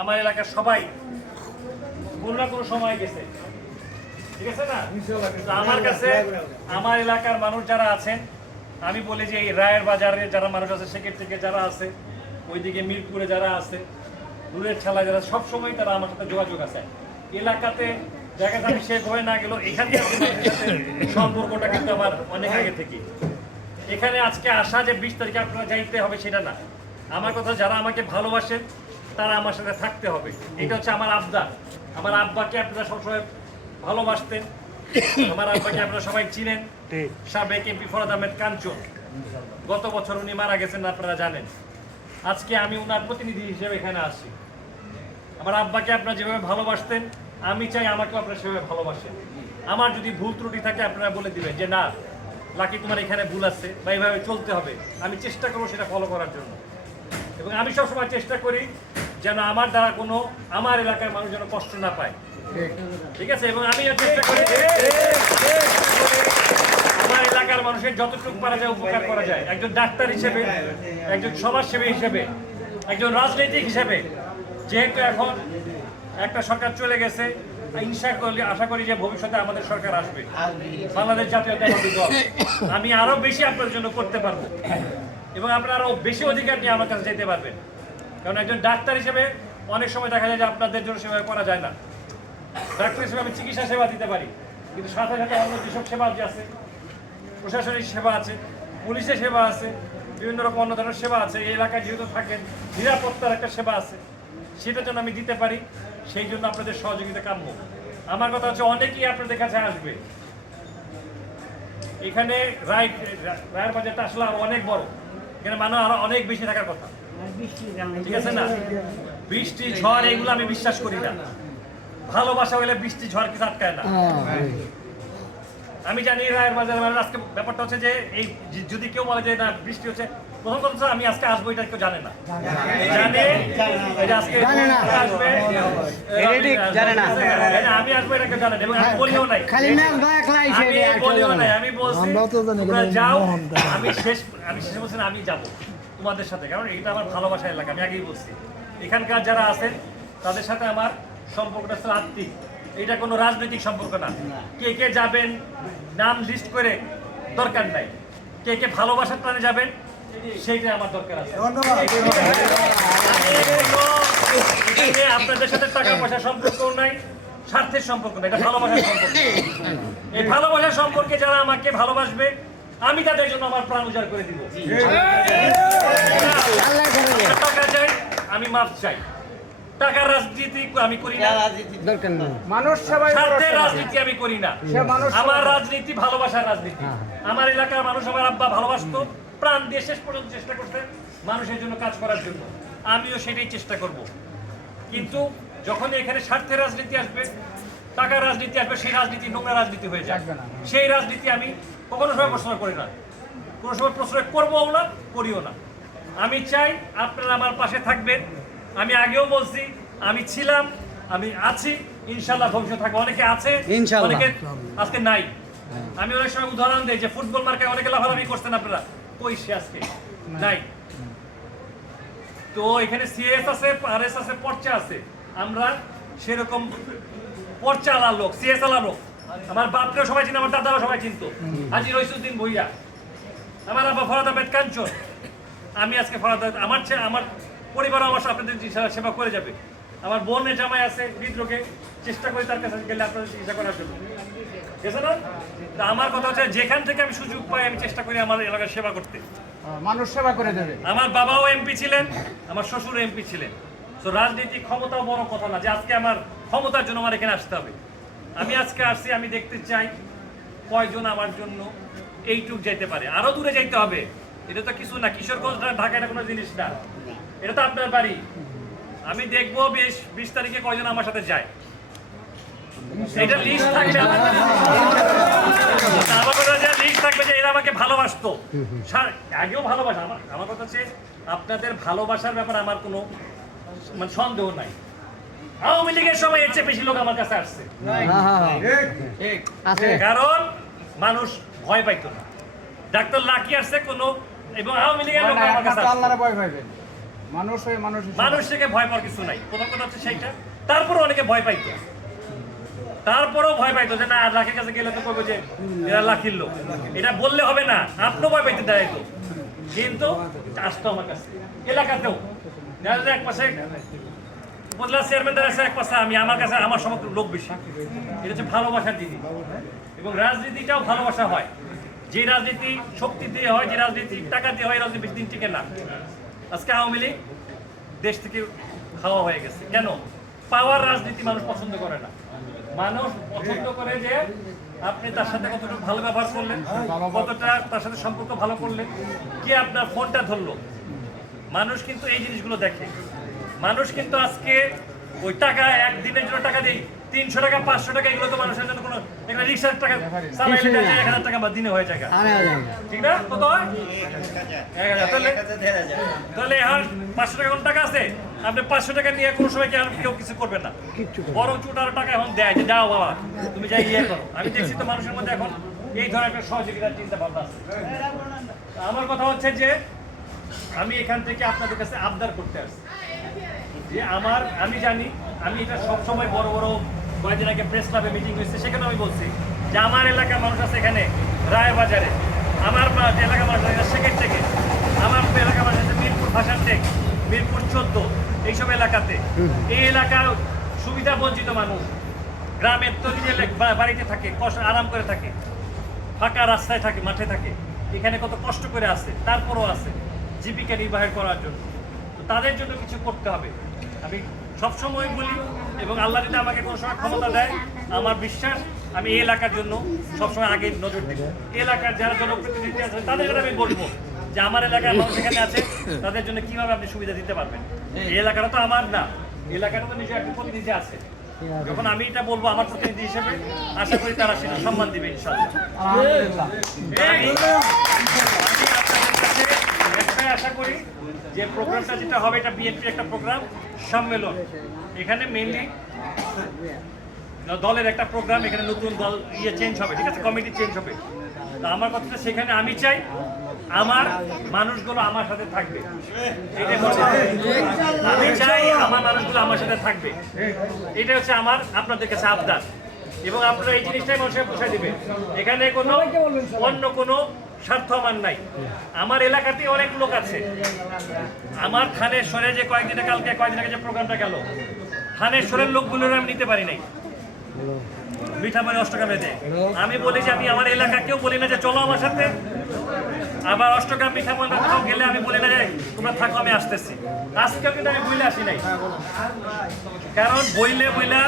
আমার এলাকার সবাই কোনো না কোনো সময় গেছে। ঠিক আছে না? আমার কাছে আমার এলাকার মানুষ যারা আছেন, আমি বলি যে এই রায়ের বাজারে যারা মানুষ আছে সেকের থেকে যারা আছে, ওইদিকে মিরপুরে যারা আছে, দূরের ছালা যারা সব সময় তারা আমার সাথে যোগাযোগ আছে। এলাকাতে দেখা যাবে সে হয়ে না গেল মানুষের সম্পর্কটা কিন্তু আমার অনেক আগে থেকে। এখানে আজকে আসা যে বিশ তারিখে আপনারা যাইতে হবে সেটা না। আমার কথা, যারা আমাকে ভালোবাসেন তারা আমার সাথে থাকতে হবে। এটা হচ্ছে আমার আবদার। আমার আব্বাকে আপনারা সবসময় ভালোবাসতেন। আমার আব্বাকে আপনারা সবাই চিনেন। সাবেক এমপি ফরাদ আহমেদ কাঞ্চন। গত বছর উনি মারা গেছেন, আপনারা জানেন। আজকে আমি ওনার প্রতিনিধি হিসেবে এখানে আসি আমার আব্বাকে আপনারা যেভাবে ভালোবাসতেন, আমি চাই আমাকেও আপনারা সেভাবে ভালোবাসেন। আমার যদি ভুল ত্রুটি থাকে, আপনারা বলে দিবেন যে, না, লাকি, তোমার এখানে ভুল আছে বা এইভাবে চলতে হবে। আমি চেষ্টা করব সেটা ফলো করার জন্য। এবং আমি সবসময় চেষ্টা করি যেন আমার দ্বারা কোনো আমার এলাকার মানুষ যেন কষ্ট না পায়। ঠিক আছে? এবং আমি চেষ্টা করি আমার এলাকার মানুষের যতটুকু পারা যায় উপকার করা যায়। একজন ডাক্তার হিসেবে, একজন সমাজসেবী হিসেবে, একজন রাজনৈতিক হিসেবে। যেহেতু এখন একটা সরকার চলে গেছে ইনশা করলে আশা করি যে ভবিষ্যতে আমাদের সরকার আসবে। বাংলাদেশ জাতীয়তাবাদী দল। আমি আরও বেশি আপনার জন্য করতে পারব। এবং আপনারা আরও বেশি অধিকার নিয়ে আমার কাছে যেতে পারবেন। কারণ একজন ডাক্তার হিসেবে অনেক সময় দেখা যায় যে আপনাদের জন্য সেভাবে করা যায় না। ডাক্তার হিসেবে আমি চিকিৎসা সেবা দিতে পারি, কিন্তু সাথে সাথে অন্য যেসব সেবা আছে, প্রশাসনিক সেবা আছে, পুলিশের সেবা আছে, বিভিন্ন রকম অন্য ধরনের সেবা আছে, এই এলাকায় যেহেতু থাকেন, নিরাপত্তার একটা সেবা আছে, সেটার জন্য আমি দিতে পারি, সেই জন্য আপনাদের সহযোগিতা কাম্য। আমার কথা হচ্ছে অনেকেই আপনাদের কাছে আসবে। এখানে রায় রায়ের বাজারটা আসলে অনেক বড়। এখানে মানুষ আরও অনেক বেশি থাকার কথা। ঠিক আছে না? বৃষ্টি, ঝড়, এগুলো আমি বিশ্বাস করি না। ভালোবাসা হলে বৃষ্টি, ঝড় কিছু আটকায় না। আমি জানি রায়ের মাঝে আজকে ব্যাপারটা হচ্ছে যে এই যদি কেউ বলে যে না, বৃষ্টি হচ্ছে প্রথম কথা আমি আজকে আসব এটা কেউ জানে না। জানে এই আজকে আসবে? এটা ঠিক, জানে না। এই যে আমি আসব এটা কেউ জানে না এবং আমি বলিও নাই। আমি বলিও নাই বলছি যাও আমি শেষ আমি শেষ বলছি আমি যাব তোমাদের সাথে কারণ এটা আমার ভালোবাসা এলাকা আমি আগেই বলছি। এখানকার যারা আছেন তাদের সাথে আমার সম্পর্কটা হচ্ছে আত্মিক। এটা কোনো রাজনৈতিক সম্পর্ক না। কে কে যাবেন নাম লিস্ট করে দরকার নাই। কে কে ভালোবাসার টানে যাবেন সেইটা আমার দরকার আছে। আপনাদের সাথে টাকা পয়সার সম্পর্ক নাই স্বার্থের সম্পর্ক নাই এটা ভালোবাসার সম্পর্ক। এই ভালোবাসার সম্পর্কে যারা আমাকে ভালোবাসবে আমি তাদের জন্য আমার প্রাণ উজাড় করে দিব। টাকা চাই আমি মাফ চাই। টাকার রাজনীতি আমি করি না। দরকার নেই। মানুষ সবাই স্বার্থের রাজনীতি আমি করি না। মানুষ আমার রাজনীতি ভালোবাসার রাজনীতি। আমার এলাকার মানুষ আমার আব্বা ভালোবাসতো। প্রাণ দিয়ে শেষ পর্যন্ত চেষ্টা করতেন মানুষের জন্য কাজ করার জন্য। আমিও সেটাই চেষ্টা করব। কিন্তু যখন এখানে স্বার্থের রাজনীতি আসবে টাকার রাজনীতি আসবে সেই রাজনীতি নোংরা রাজনীতি হয়ে যায়। সেই রাজনীতি আমি কখনো সময় প্রশ্রয় করি না। কোনো সময় প্রশ্রয় করবও না করিও না। আমি চাই আপনারা আমার পাশে থাকবেন। আমি আগেও বলছি আমি ছিলাম আমি আছি। ইনশাল্লাহ ভবিষ্যৎ থাকবে। অনেকে আছে অনেকে আজকে নাই। আমি অনেক সময় উদাহরণ দিই যে ফুটবল মার্কায় অনেকে লাফালাফি করছেন আপনারা। কই সে আজকে নাই। তো এখানে সিএস আছে আরএস আছে পর্চা আছে। আমরা সেরকম পর্চা আলা লোক সিএস আলা লোক। আমার বাপকেও সবাই চিনে আমার দাদারা সবাই চিনতো। হাজি রইসুদ্দিন ভুইয়া। আমার আব্বা ফরাদ আহমেদ কাঞ্চন। আমি আজকে ফরাদ আমার ছে- আমার পরিবার অবশ্য আপনাদের সেবা করে যাবে। আমার বোনের জামাই আছে হৃদরোগে। চেষ্টা করি তার কাছে গেলে আপনাদের চিকিৎসা করার জন্য। ঠিক আছে না? তা আমার কথা হচ্ছে যেখান থেকে আমি সুযোগ পাই আমি চেষ্টা করি আমার এলাকার সেবা করতে। মানুষ সেবা করে দেবে। আমার বাবাও এমপি ছিলেন আমার শ্বশুর এমপি ছিলেন। তো রাজনীতি ক্ষমতাও বড় কথা না যে আজকে আমার ক্ষমতার জন্য আমার এখানে আসতে হবে। আমি আজকে আসছি আমি দেখতে চাই কয়জন আমার জন্য এইটুক যেতে পারে। আরও দূরে যাইতে হবে। এটা তো কিছু না কিশোরগঞ্জ না ঢাকা এটা কোনো জিনিস না। এটা তো আপনার বাড়ি। আমি দেখব বিশ বিশ তারিখে কয়জন আমার সাথে যায়। এটা লিস্ট থাকবে আমার কথা যে লিস্ট থাকবে যে এরা আমাকে ভালোবাসতো। সা- আগেও ভালোবাসা। আমার আমার কথা হচ্ছে আপনাদের ভালোবাসার ব্যাপারে আমার কোনো মানে সন্দেহ নাই। আওয়ামী লীগের সময় এর চেয়ে বেশি লোক আমার কাছে আসছে। হ্যাঁ হ্যাঁ হ্যাঁ। আছে। কারণ মানুষ ভয় পাইতো না। ডাক্তার লাকি আসছে কোনো এবং আওয়ামী লীগের লোক আমার কাছে। ভয় পাইবেন মানুষ হয়ে মানুষ থেকে ভয় পাওয়ার কিছু নাই। প্রথম কথা হচ্ছে সেইটা। তারপরে অনেকে ভয় পাইতো। তারপরেও ভয় পাইতো যে না লাখের কাছে গেলে তো করব যে এরা লাখির লোক। এটা বললে হবে না আপনিও ভয় পাইতে দাঁড়াইতো কিন্তু আসতো আমার কাছে, এলাকাতেও। এক পাশে উপজেলা চেয়ারম্যান দাঁড়াচ্ছে এক পাশে আমি, আমার কাছে আমার সমস্ত লোক বেশি। এটা হচ্ছে ভালোবাসার জিনিস এবং রাজনীতিটাও ভালোবাসা হয়। যে রাজনীতি শক্তি দিয়ে হয়, যে রাজনীতি টাকা দিয়ে হয় রাজনীতি বেশি দিন টিকে না। আজকে আওয়ামী লীগ দেশ থেকে খাওয়া হয়ে গেছে। কেন? পাওয়ার রাজনীতি মানুষ পছন্দ করে না। মানুষ পছন্দ করে যে আপনি তার সাথে কতটা ভালো ব্যবহার করলেন, কতটা তার সাথে সম্পর্ক ভালো করলেন, কে আপনার ফোনটা ধরলো। মানুষ কিন্তু এই জিনিসগুলো দেখে। মানুষ কিন্তু আজকে ওই টাকা একদিনের জন্য টাকা দেই তিনশো টাকা পাঁচশো টাকা এগুলো তো মানুষের জন্য কোনো একটা রিক্সার টাকা চালাইলে দেখা এক হাজার টাকা বা দিনে হয়ে যায় ঠিক না? কত হয়? এক হাজার তাহলে তাহলে এখন পাঁচশো টাকা কোন টাকা আছে। আপনি পাঁচশো টাকা নিয়ে কোনো সময় কেউ কেউ কিছু করবে না। বরং চুটার টাকা এখন দেয় যে যাও বাবা তুমি যাই ইয়ে করো। আমি দেখছি তো মানুষের মধ্যে এখন এই ধরনের একটা সহযোগিতার চিন্তা ভাবনা আছে। আমার কথা হচ্ছে যে আমি এখান থেকে আপনাদের কাছে আবদার করতে আসছি। যে আমার আমি জানি আমি এটা সবসময় বড় বড় কয়েকদিন আগে প্রেস ক্লাবে মিটিং হয়েছে সেখানে আমি বলছি যে আমার এলাকার মানুষ আছে এখানে রায়বাজারে। আমার এলাকার মানুষ আছে সেকেন্ড থেকে। আমার এলাকার মানুষ আছে মিরপুর ভাষার টেক মিরপুর চোদ্দ এইসব এলাকাতে। এই এলাকার সুবিধা বঞ্চিত মানুষ। গ্রামের তো নিজের বাড়িতে থাকে কষ্ট আরাম করে থাকে। ফাঁকা রাস্তায় থাকে মাঠে থাকে। এখানে কত কষ্ট করে আছে তারপরও আছে জীবিকা নির্বাহ করার জন্য। তো তাদের জন্য কিছু করতে হবে। আমি সবসময় বলি এবং আল্লাহ যদি আমাকে কোনো সময় ক্ষমতা দেয় আমার বিশ্বাস আমি এই এলাকার জন্য সবসময় আগে নজর দেব এলাকার যারা জনপ্রতিনিধি আছে তাদের জন্য আমি বলব যে আমার এলাকার মানুষ এখানে আছে তাদের জন্য কীভাবে আপনি সুবিধা দিতে পারবেন? এই এলাকাটা তো আমার না। এলাকাটা তো নিজের একটা প্রতিনিধি আছে। যখন আমি এটা বলব আমার প্রতিনিধি হিসেবে আশা করি তারা সেটা সম্মান দিবে ইনশাল্লাহ আলহামদুলিল্লাহ আমি আমি আপনাদের কাছে একটাই আশা করি। যে প্রোগ্রামটা যেটা হবে এটা বিএনপির একটা প্রোগ্রাম সম্মেলন। এখানে মেনলি দলের একটা প্রোগ্রাম এখানে নতুন দল ইয়ে চেঞ্জ হবে ঠিক আছে? কমিটি চেঞ্জ হবে। তো আমার কথাটা সেখানে আমি চাই আমার মানুষগুলো আমার সাথে থাকবে। বলছি। আমি চাই আমার মানুষগুলো আমার সাথে থাকবে। এটা হচ্ছে আমার আপনাদের কাছে আবদার। এবং আপনারা এই জিনিসটাই মানুষের পোষায় দিবেন এখানে কোনো অন্য কোনো স্বার্থ আমার নাই। আমার এলাকাতে অনেক লোক আছে। আমার থানেশ্বরে যে কয়েকদিনে কালকে, কয়েকদিন আগে যে প্রোগ্রামটা গেল থানেশ্বরের লোকগুলোর আমি নিতে পারি নাই। মিঠামণি অষ্টগ্রামে দেয় আমি বলি যে আমি আমার এলাকা কেউ বলি না যে চলো আমার সাথে। আবার অষ্টগ্রাম মিঠামণি কোথাও গেলে আমি বলি না যে তোমরা থাকো, আমি আসতেছি। আজকেও কিন্তু আমি বইলে আসি নাই। কারণ বইলে বইলা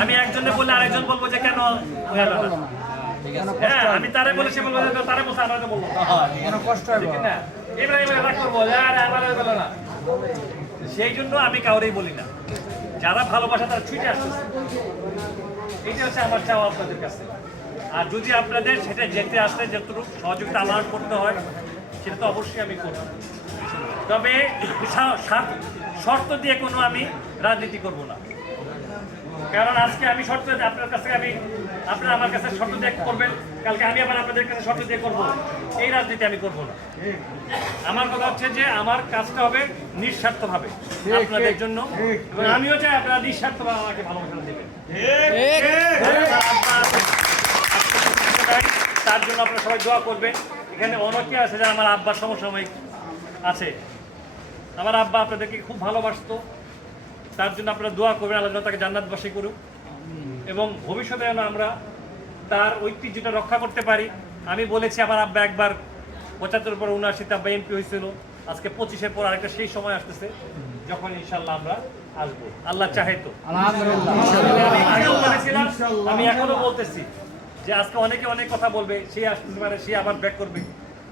আমি একজনে বলে আরেকজন বলব যে কেন না? হ্যাঁ আমি তারে বলে সে বলব যে তারে বলছে আমরা বলব কোনো কষ্ট হবে না। এবার এবার রাগ করব। যে আমার বলো না সেই জন্য আমি কাউরেই বলি না। যারা ভালোবাসা তারা ছুটে আসতেছে। এটা হচ্ছে আমার চাওয়া আপনাদের কাছে। আর যদি আপনাদের সেটা যেতে আসতে যতটুকু সহযোগিতা আমার করতে হয় সেটা তো অবশ্যই আমি করব। তবে শর্ত দিয়ে কোনো আমি রাজনীতি করব না। কারণ আজকে আমি শর্ত আপনার কাছে আমি আপনারা আমার কাছে শর্ত দিয়ে করবেন। কালকে আমি আবার আপনাদের কাছে শর্ত দিয়ে করব। এই রাজনীতি আমি করব না। আমার কথা হচ্ছে যে আমার কাজটা হবে নিঃস্বার্থভাবে আপনাদের জন্য। এবং আমিও চাই আপনারা নিঃস্বার্থভাবে আমাকে ভালোবাসা দেবেন। তার জন্য আপনারা সবাই দোয়া করবেন। এখানে অনেকে আছে যারা আমার আব্বার সমসাময়িক আছে। আমার আব্বা আপনাদেরকে খুব ভালোবাসতো। তার জন্য আপনারা দোয়া করবেন আল্লাহ যেন তাকে জান্নাতবাসী করুক। এবং ভবিষ্যতে যেন আমরা তার ঐতিহ্যটা রক্ষা করতে পারি। আমি বলেছি আমার আব্বা একবার পঁচাত্তর পর উনআশিতে আব্বা এমপি হয়েছিল। আজকে পঁচিশের পর আরেকটা সেই সময় আসতেছে। যখন ইনশাল্লাহ আমরা আসব। আল্লাহ চাহে তো। আমি এখনও বলতেছি যে আজকে অনেকে অনেক কথা বলবে সে আসতে পারে সে আবার ব্যাক করবে।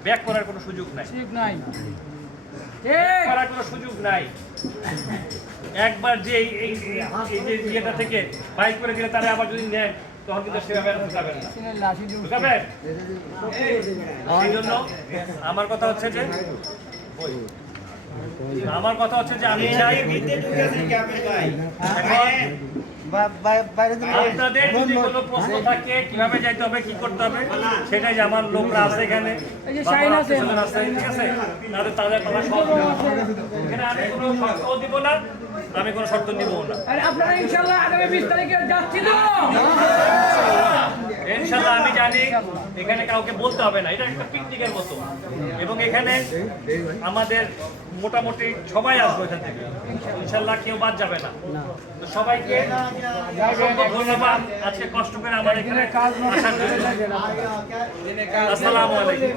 ব্যাক করার কোনো সুযোগ নাই। ঠিক নাই। সুযোগ নাই। একবার যে এই যে ইয়েটা থেকে বাইক করে দিলে তারা আবার যদি নেন তখন কিন্তু সেভাবে ঢুকাবেন না। ঢুকাবেন সেই জন্য আমার কথা হচ্ছে যে আমার কথা হচ্ছে যে আমি চাই আপনাদের যদি কোনো প্রশ্ন থাকে কীভাবে যাইতে হবে কি করতে হবে সেটাই যে আমার লোকরা আছে এখানে ঠিক আছে? তাদের তাদের তারা সব এখানে আমি কোনো শর্ত দিব না আমি কোনো শর্ত নিব না। আপনারা ইনশাল্লাহ আগামী বিশ তারিখে যাচ্ছি তো। ইনশাল্লাহ আমি জানি এখানে কাউকে বলতে হবে না। এটা একটা পিকনিকের মতো। এবং এখানে আমাদের মোটামুটি সবাই আসবে এখান থেকে। ইনশাল্লাহ কেউ বাদ যাবে না। তো সবাইকে ধন্যবাদ। আজকে কষ্ট করে আমার এখানে আসসালামু আলাইকুম।